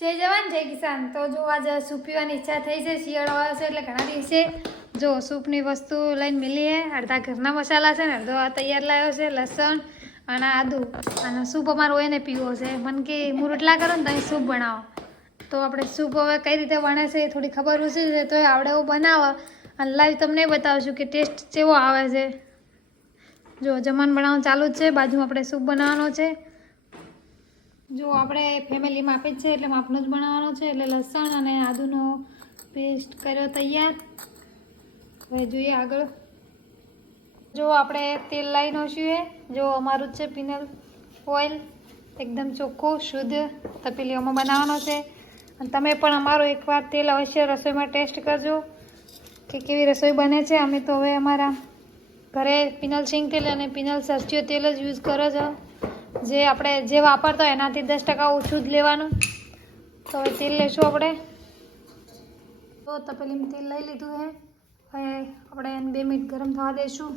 જય જવાન જય કિસાન, તો જો આજે સૂપ પીવાની ઈચ્છા થઈ છે, શિયાળો આવે છે એટલે ઘણા દિવસે જો સૂપની વસ્તુ લઈને મિલીએ. અડધા ઘરના મસાલા છે ને, અડધો આ તૈયાર લાવ્યો છે, લસણ અને આદુ. અને સૂપ અમારો હોય ને પીવો છે. મને કે હું કરો ને તમે સૂપ બનાવો. તો આપણે સૂપ હવે કઈ રીતે વણે છે એ થોડી ખબર ઓછી છે, તો આવડે એવું બનાવો. અને લાઈવ તમને બતાવશું કે ટેસ્ટ કેવો આવે છે. જો જમવાનું બનાવવાનું ચાલુ જ છે, બાજુમાં આપણે સૂપ બનાવવાનો છે. જો આપણે ફેમિલીમાં આપે છે, એટલે માપનો જ બનાવવાનો છે, એટલે લસણ અને આદુનો પેસ્ટ કર્યો તૈયાર. હવે જોઈએ આગળ. જો આપણે તેલ લાવી નાખ્યું જો અમારું છે પિનલ ઓઇલ એકદમ ચોખ્ખું, શુદ્ધ તપેલીઓમાં બનાવવાનો છે. અને તમે પણ અમારું એકવાર તેલ અવશ્ય રસોઈમાં ટેસ્ટ કરજો, કે કેવી રસોઈ બને છે. અમે તો હવે અમારા ઘરે પિનલ સિંગ તેલ અને પિનલ સરચીયો તેલ જ યુઝ કરો છો. જે આપણે જે વાપરતા એનાથી દસ ટકા ઓછું જ લેવાનું. તો હવે તેલ લઈશું આપણે. તો તપેલીમાં તેલ લઈ લીધું છે. હવે આપણે એને બે મિનિટ ગરમ થવા દઈશું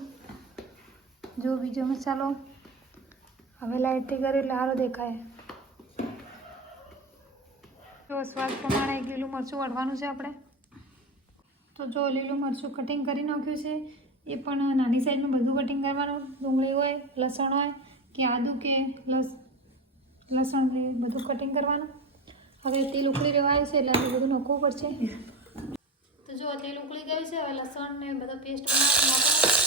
જો બીજો મસાલો. હવે લાઇટથી કર્યું એટલે સારો દેખાય. જો સ્વાદ પ્રમાણે લીલું મરચું વળવાનું છે આપણે. તો જો લીલું મરચું કટિંગ કરી નાખ્યું છે, એ પણ નાની સાઈઝમાં બધું કટિંગ કરવાનું. ડુંગળી હોય, લસણ હોય કે આદું કે લસ, લસણ બધું કટિંગ કરવાનું? હવે તેલ ઉકળી રહેવાયું છે એટલે આપણે બધું નાખવું પડશે. તો જો તેલ ઉકળી ગયું છે, હવે લસણ ને બધો પેસ્ટ બનાવી નાખવાનું.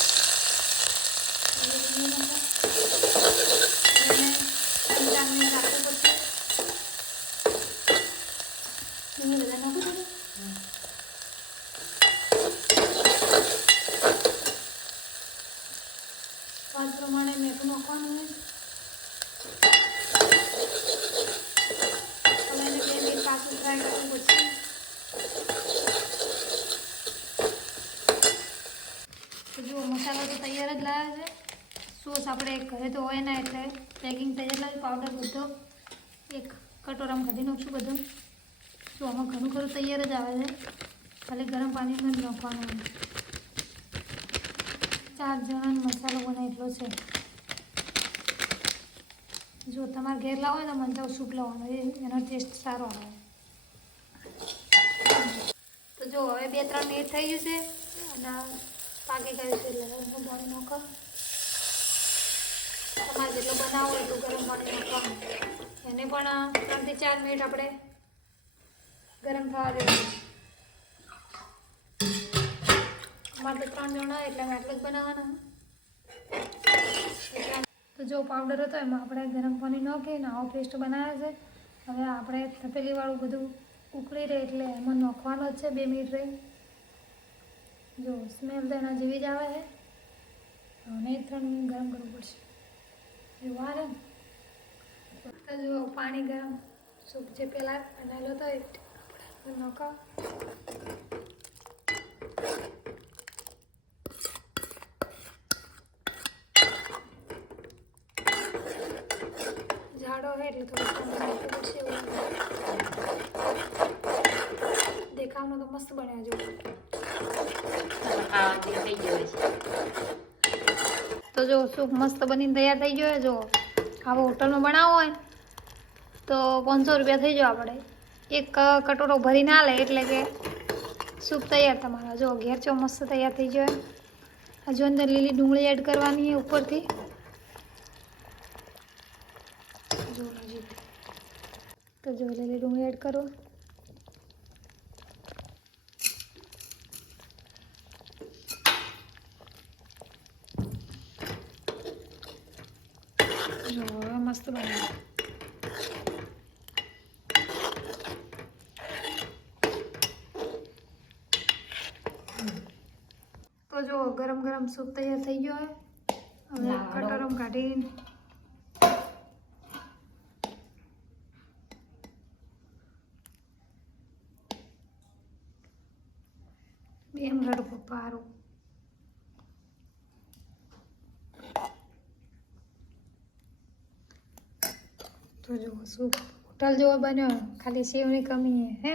સ્વાદ પ્રમાણે મીઠું નાખવાનું છે હવે એને બે મિનિટ પાછું ફ્રાય તો જુઓ મસાલો તો તૈયાર જ લાવ્યો છે. સોસ આપણે ઘરે તો હોય ના એટલે પેકિંગ તૈયાર લાવી પાવડર બધો, એક કટોરામાં કાઢી નાખશું બધું. જો આમાં ઘણું ખરું તૈયાર જ આવે છે. ખાલી ગરમ પાણીમાં જ નાખવાનું ચાર જણાનો મસાલો બને એટલો છે. જો તમારે ઘેર લાવો હોય તો મંચાવ સૂપ લાવવાનો એનો ટેસ્ટ સારો આવે. જો હવે બે, ત્રણ મિનિટ થઈ ગયું છે. અને પાકી ગયું છે એટલે ગરમ પાણી નાખો. તમારે જેટલું બનાવો હોય એટલું ગરમ પાણી નાખવાનું એને પણ ત્રણથી ચાર મિનિટ આપણે ગરમ થવા દેવાનું અમારે તો ત્રણ જણા એટલે અમે આટલું જ બનાવવાના. તો જો પાવડર હતો એમાં આપણે ગરમ પાણી નાખીને આવો પેસ્ટ બનાવ્યો છે. હવે આપણે તપેલીવાળું બધું ઉકળી રહે એટલે એમાં નોખવાનો જ છે, બે મિનિટ જો સ્મેલ તો એના જેવી જ આવે છે હવે થોડું ગરમ કરવું પડશે. આવે ને તો જો પાણી ગરમ. સૂપ જે પહેલાં બનાવેલો હતો એ આપણે નાખો હોય એટલે થોડું પડશે દેખાવનો તો મસ્ત બન્યા જો. તો જો સૂપ મસ્ત બનીને તૈયાર થઈ ગયો જો આવો હોટલમાં બનાવો હોય ને તો પાંચસો રૂપિયા થઈ જાય આપણે. એક કટોરો ભરીને લે એટલે કે સૂપ તૈયાર તમારો. જો ઘેર ચો મસ્ત તૈયાર થઈ ગયો હજુ અંદર લીલી ડુંગળી એડ કરવાની ઉપરથી. જો હજી તો જો લીલી ડુંગળી એડ કરો જો હવે મસ્ત બન્યું તો જો ગરમ ગરમ સૂપ તૈયાર થઈ ગયો હે હવે લાવાડો. કટોરમ કાઢીને બેન રડકો પારું તો જુઓ શું હોટલ જેવો બન્યો ખાલી સેવની કમી હે?